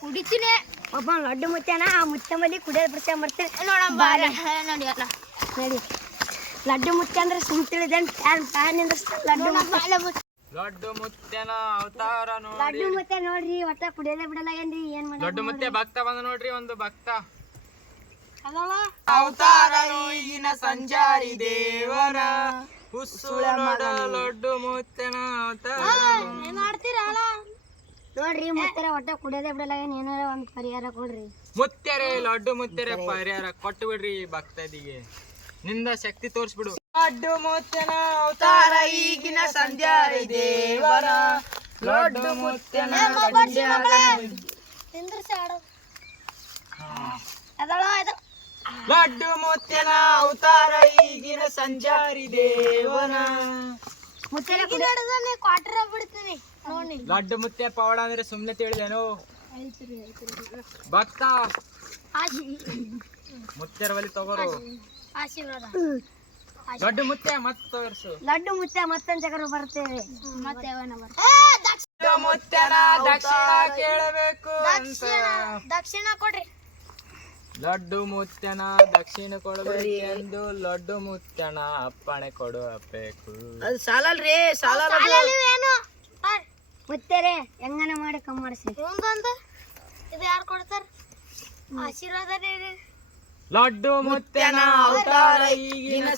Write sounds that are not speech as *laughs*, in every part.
ಕುಡಿತೀನಿ. ಒಬ್ಬ ಲಡ್ಡು ಮುತ್ಯಾನ ಆ ಮುತ್ಯ ಮಲ್ಲಿ ಕುಡಿಯೋದು ಬಿಡ್ತೇವೆ ಮಾಡ್ತೀನಿ ನೋಡಿ. ಲಡ್ಡು ಮುತ್ಯ ಅಂದ್ರೆ ಸುಮ್ ತಿಳಿದೇನ್ ಫ್ಯಾನ್ ಪ್ಯಾನ್ ಅಂದ್ರೆ ಲಡ್ಡು ಮುತ್ಯ ದೊಡ್ಡ ಮುತ್ಯನ ಅವತಾರ ನೋಡಿ. ಲಡ್ಡು ಮುತ್ತೆ ನೋಡ್ರಿ ಒಟ್ಟ ಕುಡಿಯೋದೇ ಬಿಡಲ್ಲ ಏನ್ರಿ ಏನ್ ದೊಡ್ಡ ಮಾಡೋದು ಮುತ್ಯ ಭಕ್ತ ಬಂದ ನೋಡ್ರಿ ಒಂದು ಭಕ್ತ. ಅವತಾರನು ಅವತಾರ ಈಗಿನ ಸಂಚಾರಿ ದೇವರ. ಲಡ್ಡು ಮುತ್ತನ ಮಾಡ್ತೀರಲ್ಲ ನೋಡ್ರಿ ಮುತ್ತರೆ ಒಟ್ಟ ಕುಡಿಯೋದೇ ಬಿಡಲ್ಲ ಏನ್ ಏನಾರ ಒಂದ್ ಪರಿಹಾರ ಕೊಡ್ರಿ. ಮುತ್ತರೆ ಲಡ್ಡು ಮುತ್ತರೆ ಪರಿಹಾರ ಕೊಟ್ಟು ಬಿಡ್ರಿ ಭಕ್ತದಿಗೆ. ನಿಂದ ಶಕ್ತಿ ತೋರಿಸ್ಬಿಡು. ಲಡ್ಡು ಮುತ್ತನ ಅವತಾರ ಈಗಿನ ಸಂಧ್ಯಾರಿ ದೇವರ. ಲಡ್ಡು ಮುತ್ತನ ನಿಂದ್ರಿಸಿ ಆಡೋ. ಅದಳ ಲಡ್ಡು ಮುತ್ತೆನ ಅವತಾರ ಈಗಿನ ಸಂಜಾರಿ ದೇವನ. ಲಡ್ಡು ಮುತ್ತೆ ಪವಾಡ ಅಂದ್ರೆ ಸುಮ್ನೆ ತಿಳಿದೇನು? ಭಕ್ತ? ಮುತ್ತೆರ ಬಲಿ ತಗೋರು. ಆಶೀರ್ವಾದ. ಮುತ್ತೆ ಮುತ್ಯ ಮತ್ ತೋರ್ಸು. ಲಡ್ಡು ಮುತ್ತೆ ಮತ್ತೊಂದ್ ಜಗರು ಬರ್ತೇವೆ. ಮತ್ತೆ ಮುತ್ತೆನ ದಕ್ಷಿಣ ಕೇಳಬೇಕು ದಕ್ಷಿಣ ಕೊಡ್ರಿ. ಲಡ್ಡು ಮುತ್ತಣ ದಕ್ಷಿಣ ಕೊಡಬೇಕೆಂದು ಲಡ್ಡು ಮುತ್ತಣ ಅಪ್ಪಣೆ ಕೊಡು ಅಪ್ಪೇಕು ಅದು ಸಾಲಲ್ರಿ ಸಾಲ ಏನು? ಮುತ್ತರೆ ಹೆಂಗನ ಮಾಡಿ ಕಮ್ಮಿ ಮಾಡಿಸಿ. ಒಂದೊಂದು ಇದು ಯಾರು ಕೊಡ್ತಾರ? ಆಶೀರ್ವಾದ ನೀಡಿ ಲಡ್ಡು ಮುತ್ಯನ ಅವತಾರ ಈಗಿನ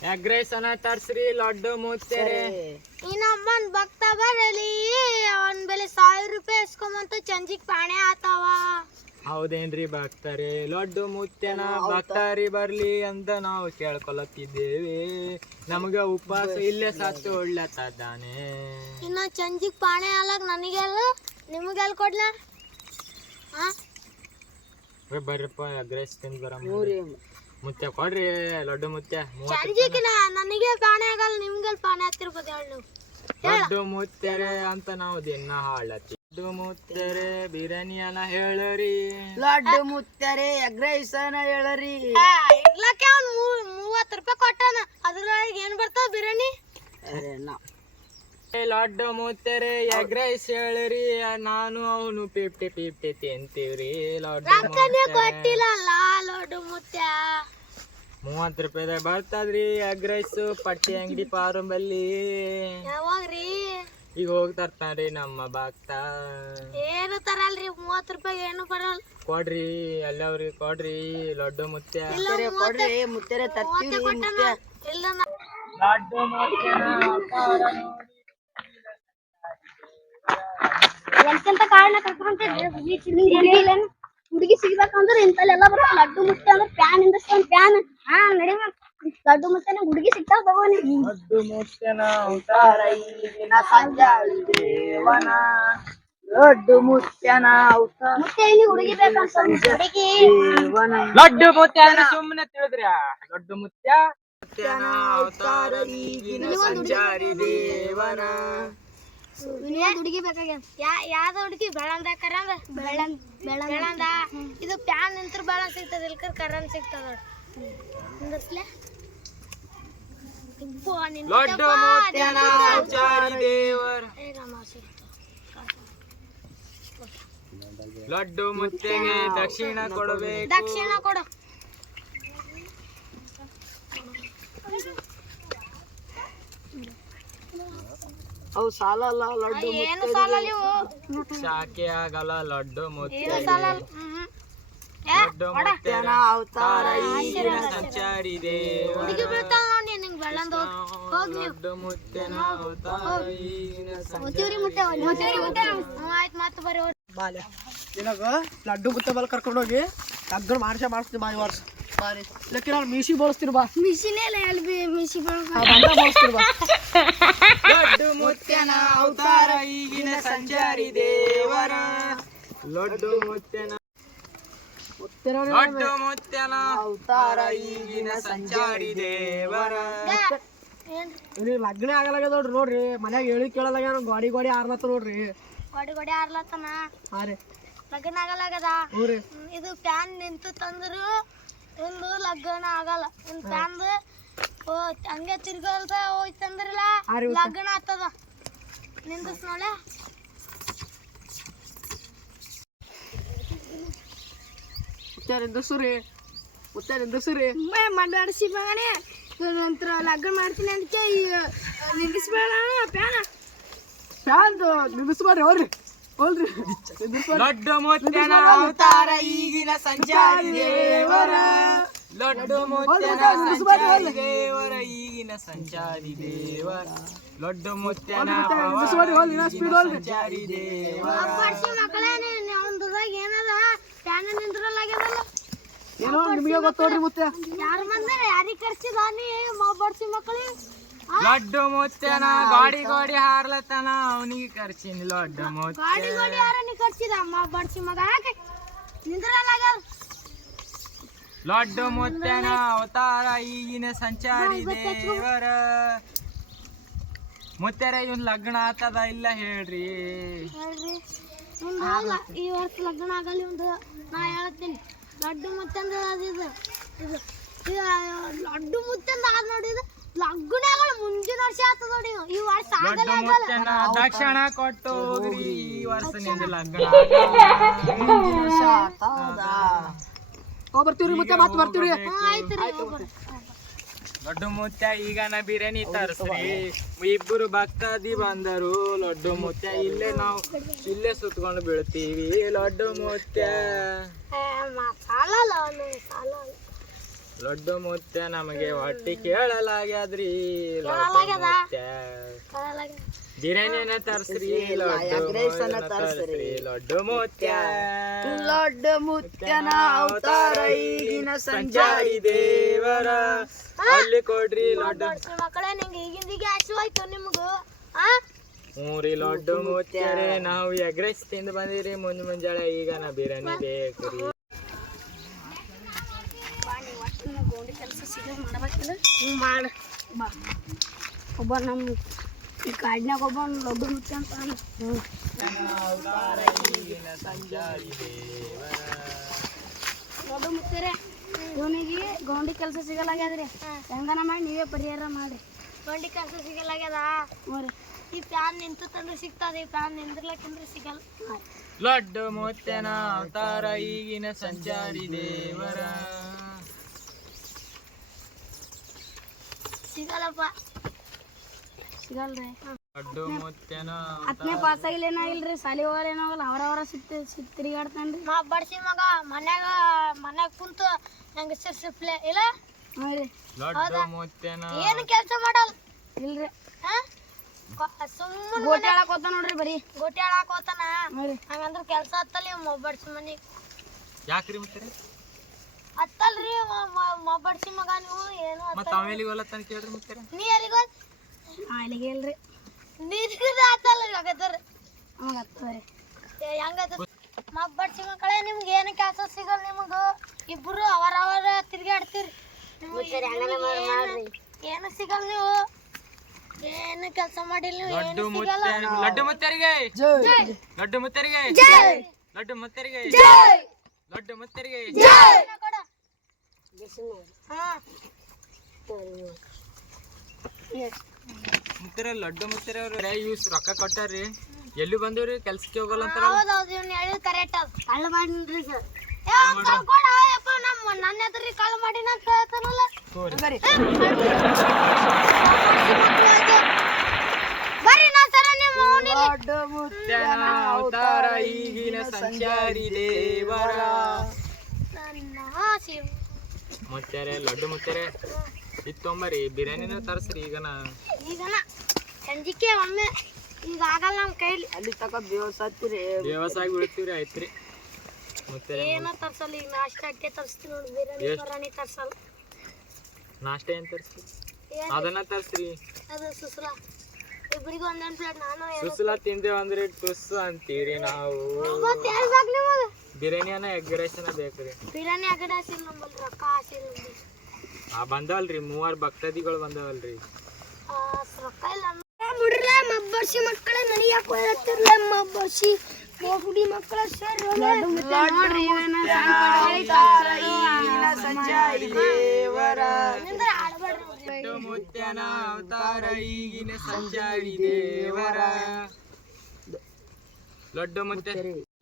ಸಂಜಾಯಿ ರೈಸ್ ಅನ್ನ ತರ್ಸ್ರಿ ಲಡ್ಡು ಮುತ್ಯರೆ ಇನ್ನೊಬ್ಬನ್ ಭಕ್ತ ಬರಲಿ. ಅವನ್ ಬೆಲೆ ಸಾವಿರ ರೂಪಾಯಿ ಇಸ್ಕೊಂಬಂತ ಚಂಜಿಗ್ ಪಾಣೆ ಆತಾವ ಹೌದೇನ್ರಿ ಭಕ್ತರೇ? ಲಡ್ಡು ಮುತ್ತೇನ ಭಕ್ತರಿ ಬರ್ಲಿ ಅಂತ ನಾವು ಕೇಳ್ಕೊಳತ್ತಿದ್ದೇವೆ. ನಮ್ಗೆ ಉಪವಾಸ ಇಲ್ಲೇ ಸತ್ತು ಒಳ್ಳೆತಾನೆ ಇನ್ನ ಚಂಜಿಗ್ ಪಾಣೆ ಅಲ್ಲಕ್ ನನಗೆಲ್ಲ ನಿಮಗೆಲ್ಲ ಕೊಡ್ಲ? ಬರ್ರಪ್ಪ ಅಗ್ರೆಸ್ ತಿಂದ್ ಬರ ಮುತ್ಯ ಕೊಡ್ರಿ ಲಡ್ಡು ಮುತ್ಯ ನನಗೆ ಪಾಣೆ ಆಗಲ್ಲ ನಿಮ್ಗೆ ಪಾಣೆ ಹತ್ತಿರ್ಬೋದು ಹೇಳು. ಲಡ್ಡು ಮುತ್ಯರೆ ಅಂತ ನಾವು ದಿನ ಹಾಳತ್ತಿ. ಲಡ್ಡು ಮುತ್ತರೆ ಬಿರಿಯಾನಿಯನ್ನ ಹೇಳರಿ. ಲಡ್ಡು ಮುತ್ತರೆ ರೈಸನ ಹೇಳರಿ. ಇರ್ಲಕ್ಕೆ ಅವ್ನು ಮೂವತ್ತು ರೂಪಾಯಿ ಕೊಟ್ಟಾನ. ಅದ್ರೊಳಗೆ ಏನ್ ಬರ್ತಾವ ಬಿರಿಯಾನಿ? ಏ ಲಡ್ಡು ಎಗ್ ರೈಸ್ ಹೇಳ್ರಿ. ನಾನು ಅವನು ಪಿಪ್ಟಿ ಪಿಪ್ಟಿ ತಿಂತೀವ್ರಿ ಲಾಡ್ ರೊಕ್ಕನೇ ಮುತ್ಯರೆ ಕೊಟ್ಟಿಲ್ಲ ಲೋಡು ಮುತ್ಯ ಮೂವತ್ತು ರೂಪಾಯಿದಾಗ ಬರ್ತದ್ರಿ ಎಗ್ ರೈಸ್ ಪಟ್ಟಿ ಅಂಗಡಿ ಪಾರಂಬಲ್ಲಿ. ಯಾವಾಗ್ರಿ? ಈಗ ಹೋಗಿ ತರ್ತಾನ್ರಿ ನಮ್ಮ ಭಕ್ತ. ಏನು ತರಲ್ರಿ ಮೂವತ್ತು ರೂಪಾಯಿ ಏನು ಬರಲ್ಲ ಕೊಡ್ರಿ ಎಲ್ಲವ್ರಿಗೆ ಕೊಡ್ರಿ ಲಡ್ಡು ಮುತ್ಯ ಕೊಡ್ರಿ ಮುತ್ತರೆ ತರ್ತೀವಿ ಲಡ್ಡು ಮುತ್ಯನ ಎಂತೆಂತ ಕಾರಣ ಕರ್ಕೊಂತಿದ್ರಿ ಹುಡುಗಿ ಸಿಗ್ಬೇಕಂದ್ರೆ ಇಂತಲ್ಲೆಲ್ಲ ಬರೋ ಲಡ್ಡು ಮುಟ್ಟೆ ಅಂದ್ರೆ ಪ್ಯಾನ್ ಇಂದಸ್ತಾನ ಪ್ಯಾನ್ ಹಾ ನಡಿ ಮ್ಯಾಮ್ ಲಡ್ಡು ಮುಟ್ಟೆನ ಹುಡುಗಿ ಸಿಗ್ತಾವ ತಗೋನಿ ಲಡ್ಡು ಮುಟ್ಟೆನ ಅವತಾರ ಈಗಿನ ಸಂಜಾಳಿ ದೇವನ. ಲಡ್ಡು ಮುತ್ಯನ ಮುತ್ತೆ ಇಲ್ಲಿ ಹುಡುಗಿ ಬೇಕಂತ ಹುಡುಗಿ. ಲಡ್ಡು ಅಂದ್ರೆ ಸುಮ್ಮನೆ ತಿಳಿದ್ರ ಲಡ್ಡು ಮುತ್ಯ ಮುತ್ಯನ ಅವತಾರ ಈಗಿನ ಸಂಚಾರಿ ದೇವನ. ಹುಡುಗಿ ಬೇಕಾಗ್ಯದ? ಯಾ ಯಾವ್ದ ಹುಡುಗಿ? ಬೆಳಂದ ಕರಂದ? ಬೆಳಂದ ಬೆಳಂದ ಇದು ಪ್ಯಾನ್ ನಿಂತ್ರ ಬೆಳಂದ ಸಿಗ್ತದ ಇಲ್ಕರ್ ಕರಂದ್ ಸಿಗ್ತದ ಲಡ್ಡು ಮುತ್ಯನ ಸಂಚಾರಿ ದೇವರ. ಲಡ್ಡು ಮುತ್ಯಗೆ ದಕ್ಷಿಣ ಕೊಡಬೇಕು. ದಕ್ಷಿಣ ಕೊಡು. ಅವು ಸಾಲ ಅಲ್ಲ ಲಡ್ಡು ಏನು ಇವು? ಶಾಕೆ ಆಗಲ್ಲ ಲಡ್ಡು ಮುತ್ತೆ ಏನು ಸಾಲ ಏ ಲಡ್ಡು ಮುತ್ತೆನ ಅವತಾರ ಈಗಿನ ಸಂಚಾರಿ ದೇವರ ಹುಡುಗಿ ಬೀಳ್ತಾಳ ನೋಡಿ ನಿಂಗೆ ಬೆಳಂದ ಹೋಗ್ ಲಡ್ಡು ಮುತ್ತೆನ ಅವತಾರ ಈಗಿನ ಸಂಚಾರಿ ಮುತ್ತೆ ಆಯ್ತು ಮತ್ತೆ. ಬಾಲೆ. ನಿನಗ ಲಡ್ಡು ಮುತ್ತೆ ಬಲ್ ಕರ್ಕೊಂಡು ಹೋಗಿ ಲಗ್ನ ಮಾಡ್ಸೇ ಮಾಡಿಸ್ತೀನಿ ಬಾಯಿ ವರ್ಷ. ಬಾರಿ. ಲಕ್ಕಿ ನಾನು ಮೀಸಿ ಬೋಳಿಸ್ತೀನಿ ಬಾ. ಬೆಳ್ಕ ಆ ಬಂದ ಬೋಳಿಸ್ತೀನಿ ಬಾ. *laughs* ದೇವರ. ಲಡ್ಡು ಮುತ್ಯನ ಮುತ್ತೇನ ಲಡ್ಡು ಮುತ್ಯನ ಅವತಾರ ಈಗಿನ ಸಂಚಾರಿ ದೇವರ. ಏನು ಇಲ್ಲಿ ಲಗ್ನ ಆಗಲಾಗ ನೋಡ್ರಿ ನೋಡ್ರಿ. ಮನ್ಯಾಗ ಹೇಳಿ ಕೇಳಲಾಗ ಗೋಡಿ ಗೋಡಿ ಆರ್ಲತ್ತ ನೋಡ್ರಿ. ಗೋಡಿ ಗೋಡಿ ಆರ್ಲತ್ತನ? ಹಾ ರೀ. ಲಗ್ನ ಆಗಲಾಗದ ಇದು ಪ್ಯಾನ್ ನಿಂತು ತಂದ್ರು ಇಂದು ಲಗ್ನ ಆಗಲ್ಲ. ಇನ್ ಪ್ಯಾನ್ ಓ ಹಂಗೆ ತಿರ್ಗಲ್ದ ಹೋಯ್ತಂದ್ರಲ್ಲ ಲಗ್ನ ಆಗ್ತದ. ನಿಂದಿಸ್ ನೋಡ ಮುತ್ಯ ನಿಂದಸ್ರಿ ಮುತ್ಯ ನಿಂದಸ್ರಿ ಮಂಡಾಡಿಸಿ ಮಗನೇ ನಂತರ ಲಗ್ನ ಮಾಡ್ತೀನಿ ಅದಕ್ಕೆ ನಿಂದಿಸ್ಬೇಡ ಪ್ಯಾನ. ಪ್ಯಾನ್ದು ನಿಂದಿಸ್ಬಾರ್ರಿ ಹೋಗ್ರಿ. ಲಡ್ಡು ಮುತ್ಯನ ಅವತಾರ ಈಗಿನ ಸಂಚಾರಿ ದೇವರ. ಲಡ್ಡು ಮುತ್ಯನ ದೇವರ ಈಗಿನ ಸಂಚಾರಿ ದೇವರ. ಲಡ್ಡು ಹೋಗ್ರಿ. ಸಂಚಾರಿ ದೇವರ. ಮಕ್ಕಳೇ ಅವನ ಒಂದ್ರದಾಗ ಏನದ? ಪ್ಯಾನ ನಿಂದ್ರಲ್ಲಾಗ್ಯದಲ್ಲ ಏನೋ ನಿಮಗೆ ಗೊತ್ತೋಡ್ರಿ ಮುತ್ತೆ ಯಾರು ಬಂದಾರ? ಯಾರಿಗೆ ಕರ್ಸಿದ ನೀ ಬಡ್ಸಿ ಮಕ್ಕಳಿಗೆ ಲಡ್ಡು ಮುತ್ಯನ ಗಾಡಿ ಗಾಡಿ ಹಾರ್ಲತ್ತಾನ ಅವನಿಗೆ ಕರ್ಸಿನಿ ಲಡ್ಡು ಮುತ್ಯ ಗಾಡಿ ಗಾಡಿ ಯಾರ ನೀ ಕರ್ಸಿದ? ಅಮ್ಮ ಬಡ್ಸಿ ಮಗ ಯಾಕೆ? ನಿಂದ್ರಲ್ಲಾಗ ಲಡ್ಡು ಮುತ್ಯನ ಅವತಾರ ಈಗಿನ ಸಂಚಾರಿ ದೇವರ. ಮುತ್ತೆರ ಇವನ್ ಲಗ್ನ ಆತದ ಇಲ್ಲ ಹೇಳ್ರಿ. ಹೇಳ್ರಿ. ಈ ವರ್ಷ ಲಗ್ನ ಆಗಲಿ ಒಂದು ನಾ ಹೇಳ್ತೀನಿ. ಲಡ್ಡು ಮುತ್ತಂದ ಅದಿದು ಇದು ಇದು. ಲಡ್ಡು ಮುತ್ತಂದ ಆದ್ ನೋಡಿ ಇದು. ಲಗ್ನ ಆಗಲ್ಲ ಮುಂದಿನ ವರ್ಷ ಆಗ್ತದ ನೋಡಿ ಈ ವರ್ಷ ಆಗಲ್ಲ ಆಗಲ್ಲ. ದಕ್ಷಿಣ ಕೊಟ್ಟು ಹೋಗ್ರಿ. ಈ ವರ್ಷ ನಿಂದ ಲಗ್ನ *laughs* ಹೋಗ್ ಬರ್ತೀವ್ರಿ ಮುತ್ಯ ಮತ್ತೆ ಬರ್ತೀವ್ರಿ. ಆಯ್ತು ರೀ. ಲಡ್ಡು ಮುತ್ಯ ಈಗ ನಾ ಬಿರಿಯಾನಿ ತರಿಸ್ರಿ. ಇಬ್ಬರು ಭಕ್ತಾದಿ ಬಂದರು. ಲಡ್ಡು ಮುತ್ಯ ಇಲ್ಲೇ ನಾವು ಇಲ್ಲೇ ಸುತ್ಕೊಂಡು ಬೀಳ್ತೀವಿ. ಲಡ್ಡು ಮುತ್ಯ. ಲಡ್ಡು ಮುತ್ಯ ನಮಗೆ ಹೊಟ್ಟಿ ಕೇಳಲಾಗ್ಯಾದ್ರಿ. ಲಡ್ಡು? ಮುತ್ಯ. ಬಿರಿಯಾನಿನ ತರ್ಸ್ರಿ ಲಡ್ಡು ಮುತ್ಯನ ತರ್ಸ್ರಿ. ಲಡ್ಡು ಮುತ್ಯ ಲಡ್ಡು ಮುತ್ಯನ ಅವತಾರ ಈಗಿನ ಸಂಚಾರಿ ದೇವರ. ಅಲ್ಲಿ ಕೊಡ್ರಿ ಲಡ್ಡು. ಮಕ್ಕಳೇ ನಿಂಗೆ ಈಗಿಂದಿಗೆ ಹಸು ಆಯ್ತು ನಿಮಗೂ ಆ? ಮೂರಿ ಲಡ್ಡು ಮುತ್ಯಾರೆ ನಾವು ಎಗ್ ರೈಸ್ ತಿಂದು ಬಂದಿರಿ ಮುಂಜ್ ಮುಂಜಾನೆ ಈಗ ನಾ ಬಿರಿಯಾನಿ ಬೇಕು ಹ್ಞೂ ಮಾಡು. ಒಬ್ಬ ನಮ್ಮ ಈ ಕಾಡಿನಾಗ ಒಬ್ಬ ಲಡ್ಡು ಮುಚ್ಚ ಅಂತ. ಲಡ್ಡು ಮುಚ್ಚರೆ. ಇವನಿಗೆ ಗೌಂಡಿ ಕೆಲಸ ಸಿಗಲಾಗ್ಯದ್ರಿ. ಹೆಂಗನ ಮಾಡಿ ನೀವೇ ಪರಿಹಾರ ಮಾಡ್ರಿ. ಗೌಂಡಿ ಕೆಲಸ ಸಿಗಲಾಗ್ಯದ? ಈ ಪ್ಯಾನ್ ನಿಂತು ತಂದ್ರೆ ಸಿಗ್ತದೆ ಈ ಪ್ಯಾನ್ ನಿಂದ್ರಲಕ್ಕಂದ್ರೆ ಸಿಗಲ್ಲ. ಲಡ್ಡು ಮುತ್ಯನ ಅವತಾರ ಈಗಿನ ಸಂಚಾರಿ ದೇವರ. ಸಿಗಲ್ಲಪ್ಪ. ಸಿಗಲ್ರಿ. ಲಡ್ಡು ಮುತ್ಯನ ಹತ್ತನೇ ಪಾಸ್ ಆಗಿಲ್ಲ ಏನಾಗಿಲ್ರಿ ಸಾಲಿ ಹೋಗಲ್ಲ ಏನಾಗಲ್ಲ ಅವರವರ ಸುತ್ತ ಸುತ್ತ ತಿರುಗಾಡ್ತಾನ್ರಿ ಬಡ್ಸಿ ಮಗ ಮನ್ಯಾಗ ಕುಂತು ನಂಗೆ ಸಿರ್ಸಿಪ್ಲೆ ಇಲ್ಲ? ಹ್ಞೂ ರೀ ಲಡ್ಡು ಮುತ್ಯನ ಏನು ಕೆಲಸ ಮಾಡಲ್ಲ ಇಲ್ರಿ. ಸುಮ್ಮನೆ ಗೋಟಿ ಹಾಕೋತ ನೋಡ್ರಿ ಬರೀ. ಗೋಟಿ ಆಳಕ್ ಹೋತಾನ? ಹಂಗಂದ್ರ ಕೆಲಸ ಹತ್ತಲ್ಲ ಇವ್ ಮೊಬ್ಬಡ್ಸಿ ಮನಿ. ಯಾಕ್ರಿ ಮತ್ತೆ? ಹತ್ತಲ್ರಿ ಮೊಬ್ಬಡ್ಸಿ ಮಗ ನೀವು ಏನು ಮತ್ತೆ ಆಮೇಲೆ ಹೊಲತ್ತನ ಕೇಳ್ರಿ ಮತ್ತೆ? ನೀ ಯಾರಿಗ ಅಲ್ಲಿಗೆ ಇಲ್ರಿ ನೀರಿಗೆ ಹತ್ತಲ್ಲ ಹತ್ತದ್ರಿ ಹೆಂಗದ ಮೊಬ್ಬಡ್ಸಿ ಮಕ್ಕಳೇ ನಿಮ್ಗೆ ಏನು ಕೆಲಸ ಸಿಗಲ್ಲ ನಿಮಗ? ಇಬ್ಬರು ಅವರವರ ತಿರ್ಗಾಡ್ತೀರಿ. ಏನು- ಏನು ಸಿಗಲ್ಲ ನೀವು. ಏನು ಕೆಲಸ ಮಾಡಿಲ್ಲ ನೀವು ಲಡ್ಡು ಏನು ಸಿಗಲ್ಲ ಮುತ್ಯ ಲಡ್ಡು ಮುತ್ತರಿಗೆ ಲಡ್ಡು ಮುತ್ತರಿಗೆ ಲಡ್ಡು ಮುತ್ತರಿಗೆ ಲಡ್ಡು ಮುತ್ತರಿಗೆ ಮುತ್ತರ ಲಡ್ಡು ಮುತ್ತರ ಅವ್ರು. ಯೂಸ್ ರೊಕ್ಕ ಕೊಟ್ಟಾರ್ರಿ. ಎಲ್ಲಿ ಬಂದಿವ್ರಿ? ಕೆಲ್ಸಕ್ಕೆ ಹೋಗಲ್ಲ ಅಂತಾರಲ್ಲ. ಹೌದೌದು ಇವ್ನು ಹೇಳಿದ್ ಕರೆಕ್ಟ್ ಅದು. ಕಳ್ಳ ಮಾಡಿನ್ರಿ ಸರ್. ಕೊಡ. ಯಪ್ಪ ನಮ್ಮ ನನ್ನ ಎದುರಿ ಕಳ್ಳ ಮಾಡಿನ ಅಂತ ಹೇಳ್ತಾನಲ್ಲ. ತೋರಿ. ಬರ್ರಿ. ನಾ ಸರ ನಿಮ್ಮ ಅವ್ನಿಗೆ ಲಡ್ಡು ಮುತ್ಯನ ಅವತಾರ ಈಗಿನ ಸಂಚಾರಿ ದೇವರ. ನನ್ನ ಆಸೆ ಮುತ್ತಾರೆ ಲಡ್ಡು ಮುತ್ತಾರೆ. ಇತ್ತೊಂಬರಿ ತೊಂಬರಿ ಬಿರಿಯಾನಿನ ತರ್ಸ್ರಿ ಈಗನ. ಈಗನ. ಸಂಜಿಕೆ ಒಮ್ಮೆ. ಈಗ ಆಗಲ್ಲ ನಮ್ಮ ಕೈಲಿ. ಅಲ್ಲಿ ತಕ ಬೇವಸ್ ಹತ್ತಿರಿ. ದೇವಸಾಗಿ ಬಿಡ್ತೀವ್ರಿ ಆಯ್ತ್ರಿ. ಮುತ್ತಾರೆ ಏನ ತರ್ಸಲ್ಲ ಈಗ ನಾಷ್ಟಕ್ಕೆ ತರಿಸ್ತೀನಿ ನೋಡಿ ಬಿರಿಯಾನಿ? ಬರಾಣಿ ತರ್ಸಲ್ಲ. ನಾಷ್ಟ ಏನ್ ತರ್ಸ್ರಿ ಅದನ್ನ ತರ್ಸ್ರಿ. ಅದು ಸುಸ್ಲ. ಇಬ್ಬರಿಗೂ ಒಂದೊಂದು ಪ್ಲೇಟ್ ನಾನು ಸುಸ್ಲ ತಿಂದೇವ್ ಅಂದ್ರೆ ಟುಸ್ಸು ಅಂತೀರಿ ನಾವು. ಮತ್ತೆ ಬಿರಿಯಾನಿಯನ್ನ ಎಗ್ ರೈಸನ ಬೇಕ್ರಿ. ಬಿರಿಯಾನಿ ಆಗಡೆ ಹಸಿಲ್ ನಮ್ಮಲ್ಲಿ ರೊಕ್ಕ ಹಸಿಲ್ ಆ ಬಂದವಲ್ರಿ ಮೂವರ್ ಭಕ್ತಾದಿಗಳು ಬಂದವಲ್ರಿ. ರೊಕ್ಕ ಇಲ್ಲ ಮಬ್ಬರ್ಸಿ ಮಕ್ಕಳ ನನಗೆ ಯಾಕೆ ಬಸಿ ಹುಡಿ ಮಕ್ಕಳ ಸರ್ ಮುತ್ಯನ ಅವತಾರ ಈಗಿನ ಸಂಚಾರಿ ದೇವರ ಲಡ್ಡು ಮುತ್ತೆ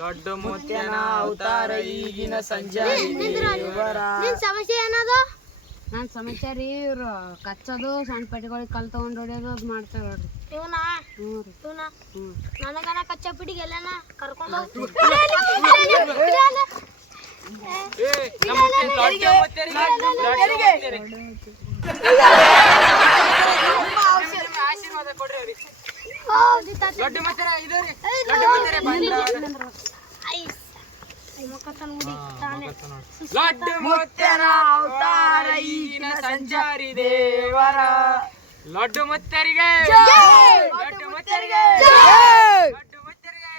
ಲಡ್ಡು ಮುತ್ಯನ ಅವತಾರ ಈಗಿನ ಸಂಚಾರಿ ದೇವರ ನಿನ್ ಸಮಸ್ಯೆ ಏನದು ನಾನ್ ಸಮಾಚಾರ ಇವ್ರು ಕಚ್ಚೋದು ಸಣ್ಣ ಪೆಟ್ಟಿಗಳಿಗೆ ಕಲ್ ತಗೊಂಡ್ ಹೊಡಿಯೋದು ಅದ್ ಮಾಡ್ತಾರ ನೋಡ್ರಿ. ಇವನ ಹ್ಞೂ ರೀ. ಇವನ ನನಗನ ಕಚ್ಚ ಪಿಟಿಗೆ ಎಲ್ಲನ ಕರ್ಕೊಂಡು ಆಶೀರ್ವಾದ ಕೊಡ್ರಿ ಅವ್ರಿಗೆ. ಲಡ್ಡು ಮುತ್ಯರ ಇದು ರೀ ಲಡ್ಡು ಮುತ್ಯರ ಬಂದ್ರ. ಲಡ್ಡು ಮುತ್ಯನ ಅವತಾರ ಈಗಿನ ಸಂಚಾರಿ ದೇವರ ಲಡ್ಡು ಮುತ್ತರಿಗೆ ಲಡ್ಡು ಮುತ್ತರಿಗೆ ಲಡ್ಡು ಮುತ್ತರಿಗೆ